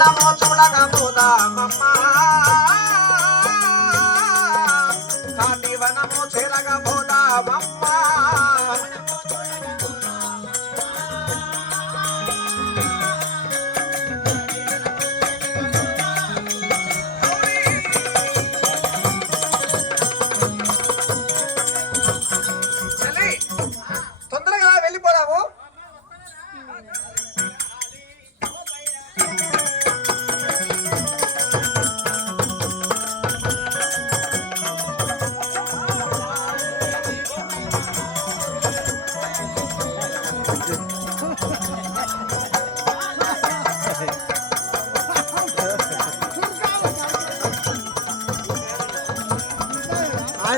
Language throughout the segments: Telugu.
వనము చూడగబోదామమ్మ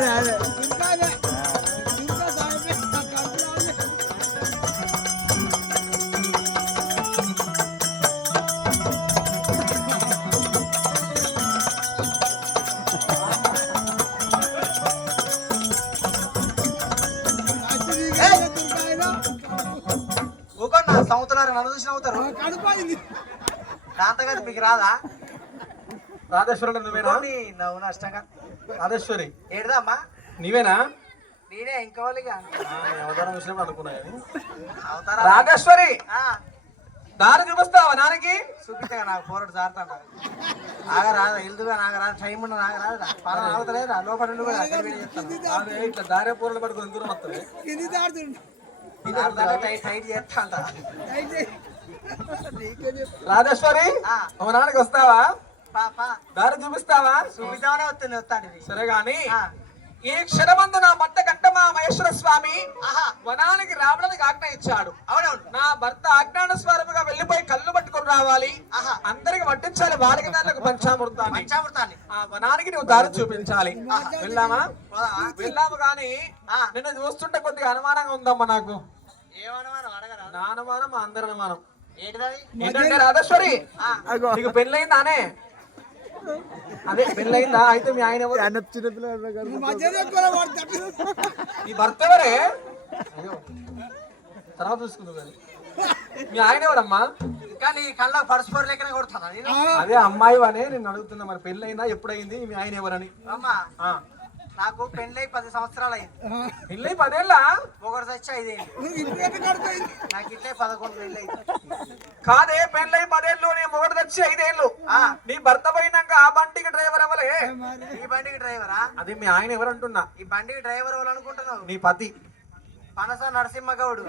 అదే అదే సంవత్సరాలు నన్ను చూసి నవ్వుతారు. మీకు రాదా? రాధేశ్వరుడు నువ్వేనా? నీ నవ్వు నష్టంగా. రాధేశ్వరి ఏడదమ్మా నీవేనా? నేనే ఇంకా వాళ్ళిగా. ఆ, నీ అవతారం విషయం అనుకున్నా కానీ. అవుతారా రాధేశ్వరి ఆ, దారి చూపిస్తావా నాన్నకి? చూపిస్తాగా నాకు పోరాడు జారుతాను ఆగరాదా ఇల్లుగా నాగరాదు టైం ఉన్న నాగరాదు ఆగుతలేదా లోపల కూడా ఇట్లా దారే పూరలు వస్తుంది టైట్ చేస్తా అంట ఆ. మా నాన్నకి వస్తావా? దారి చూపిస్తావా? చూపిద్దామనే వస్తుంది వస్తాడు సరే గాని. ఈ క్షణమందు నా భర్త కంటమా మహేశ్వర స్వామి వనానికి రావడానికి ఆజ్ఞ ఇచ్చాడు. అవునవును. నా భర్త ఆజ్ఞాన స్వరముగా వెళ్ళిపోయి కళ్ళు పట్టుకొని రావాలి. అందరికి వడ్డించాలి వారికి దానికి పంచామృతాన్ని. పంచామృతాన్ని. ఆ వనానికి నువ్వు దారి చూపించాలి. పోదామా? వెళ్ళాము? గాని. నిన్ను చూస్తుంటే కొద్దిగా అనుమానంగా ఉందమ్మా నాకు. ఏమనమానం అడగరా. నా అనుమానం మా అందరి అనుమానం. ఏంటిది ఏంటంటే రాధేశ్వరి నీకు పెళ్ళయిందానే? అదే పెళ్ళయిందా? అయితే మీ ఆయన ఎవరు? మధ్యలో కూడా వాడు తప్పి నీ భర్త ఎవరే? అయ్యో. తర్వాత చూసుకుందు కానీ మీ ఆయన ఎవరమ్మా? ఇంకా నీ కళ్ళ పరస్పర లెక్కనే కొడుతున్నా నేను అదే అమ్మాయి అనే నేను అడుగుతున్నా మరి. పెళ్ళైందా ఎప్పుడైంది మీ ఆయన ఎవరని? అమ్మా. ఆ. నాకు పెళ్ళై పది సంవత్సరాలు అయింది పెళ్ళై పదేళ్ళ? ఒకటి చచ్చి ఐదేళ్ళు నాకు ఇట్లే పదకొండు పెళ్ళి అయింది కాదే పెళ్ళై పదేళ్ళు నీ మొగడు తెచ్చి ఐదేళ్ళు ఆ. నీ భర్త పోయినాక ఆ బండికి డ్రైవర్ అవ్వలే ఈ బండికి డ్రైవరా? అది మీ ఆయన ఎవరంటున్నా? ఈ బండికి డ్రైవర్ ఎవరు అనుకుంటున్నావు? నీ పతి. పనస నరసింహ గౌడు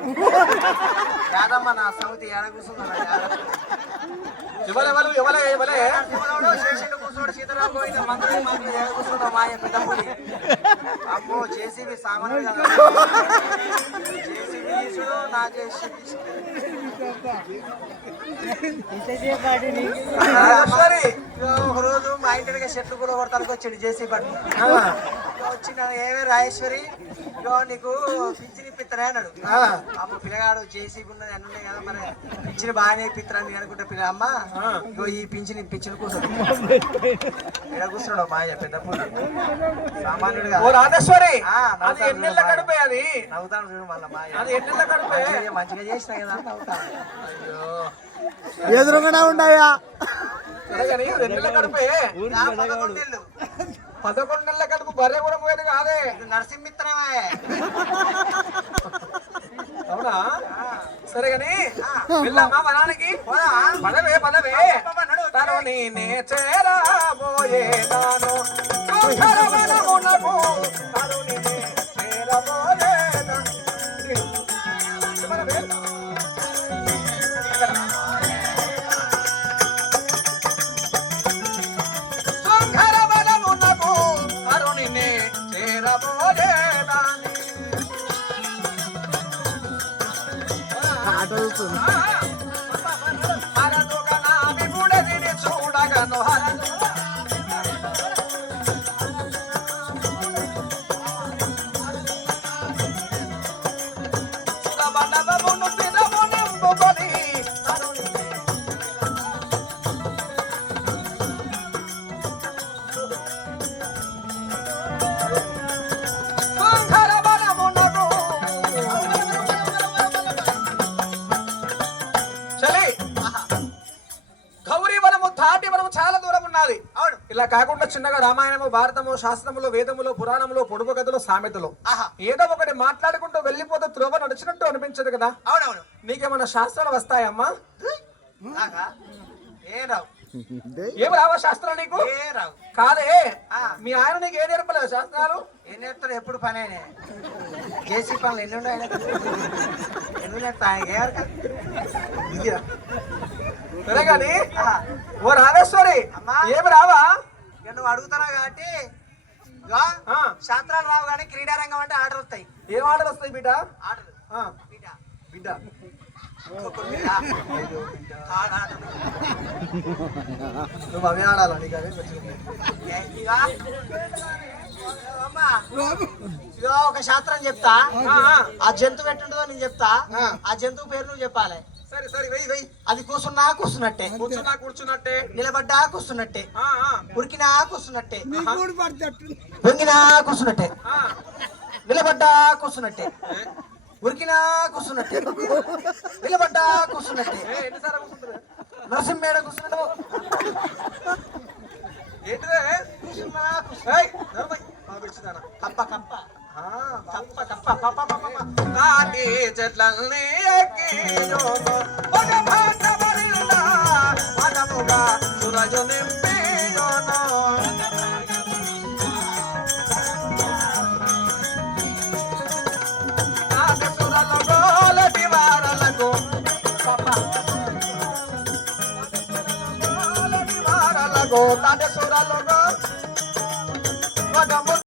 యాదమ్మ నా సమితి కూర్చున్నా ఎవరెవరు ఎవరే ఎవరే నరసింహగౌడు శేషుడు సీతారాం గోవింద మంత్రి మంత్రి ఏడ మాయ పెద్ద అమ్మో జేసీబీ జేసీబీ తీసుడు నా జేసీబీ రోజు మా ఇంటికి చెట్లు కూడా కొడతానికి వచ్చిండు జేసీ బండి వచ్చిన ఏమే రాజేశ్వరి? ఇగో నీకు పింఛన్ ఇప్పిస్తానే అన్నాడు. ఆ. అప్పుడు పిల్లగాడు జేసీ ఉన్నది అన్నీ ఉన్నాయి కదా మరి. పింఛన్ బాగానే ఇప్పిస్తారని అనుకుంటే పిల్ల. అమ్మ ఆ. ఇగో ఈ పింఛన్ పింఛన్ కూర్చోడు ఇక్కడ కూర్చున్నాడు మాయ పెద్ద పుల్లి సామాన్యుడు ఓ కదా రాజేశ్వరి! ఆ, అది ఎన్నెళ్ళ కడిపే అది? నవ్వుతాడు చూడు మళ్ళీ మాయ. అది ఎన్నెళ్ళ కడిపే? మంచిగా- చేసిన కదా అని నవ్వుతాడు ఎదురుగానే ఉన్నాయా కడిపే? పదకొండు నెలల కడుపు బర్రె కూడా పోయేది కాదే. నరసింహిత్రమే అవునా? సరే కానీ వెళ్ళామా వనానికి పదవే పదవే. తను నేనే చేరబోయేదాను ఇలా కాకుండా చిన్నగా రామాయణము భారతము శాస్త్రములు వేదములు పురాణములు పొడుపు కథలు సామెతలు. ఏదో ఒకటి మాట్లాడుకుంటూ వెళ్ళిపోతే త్రోవ నడిచినట్టు అనిపించదు కదా? అవునవును. నీకేమన్నా శాస్త్రాలు వస్తాయమ్మా? ఏ రావు. ఏమి రావా శాస్త్రాలు నీకు? కాదే. మీ ఆయన నీకు ఏం నేర్పలేదు శాస్త్రాలు? ఏం నేర్పుతాడు? ఎప్పుడు పని చేసి పనులు ఎన్ని ఉన్నాయి? ఎన్ని. సరే ఆహా. ఓ రామేశ్వరి. ఏమి రావా? నువ్వు అడుగుతున్నావు కాబట్టి. శాస్త్రాలు రావు కానీ క్రీడారంగం అంటే ఆర్డర్ వస్తాయి. ఏం ఆటలు వస్తాయి బిడ్డ? ఆర్డర్ బిడ్డ. బిడ్డ ఇంకొకరు బిడ్డ థర్డ్ ఆర్డర్ నువ్వు అవి ఆడాలా నీకు ఒక శాస్త్రం చెప్తా ఆ జంతువు ఎట్టుంటుందో నేను చెప్తా ఆ. జంతువు పేరు నువ్వు చెప్పాలి సరే సరే వెయ్యి వెయ్యి అది కూర్చున్నా కూర్చున్నట్టే కూర్చున్నా కూర్చున్నట్టే నిలబడ్డా కూర్చున్నట్టే ఉరికినా కూర్చున్నట్టే పొంగినా కూర్చున్నట్టే నిలబడ్డా కూర్చున్నట్టే ఉరికినా కూర్చున్నట్టే నిలబడ్డా కూర్చున్నట్టే కూర్చుంటుంది నరసింహేడ కూర్చున్నాడు. కప్ప కప్ప. ఆ, కప్ప కప్ప పప్ప పప్ప జోను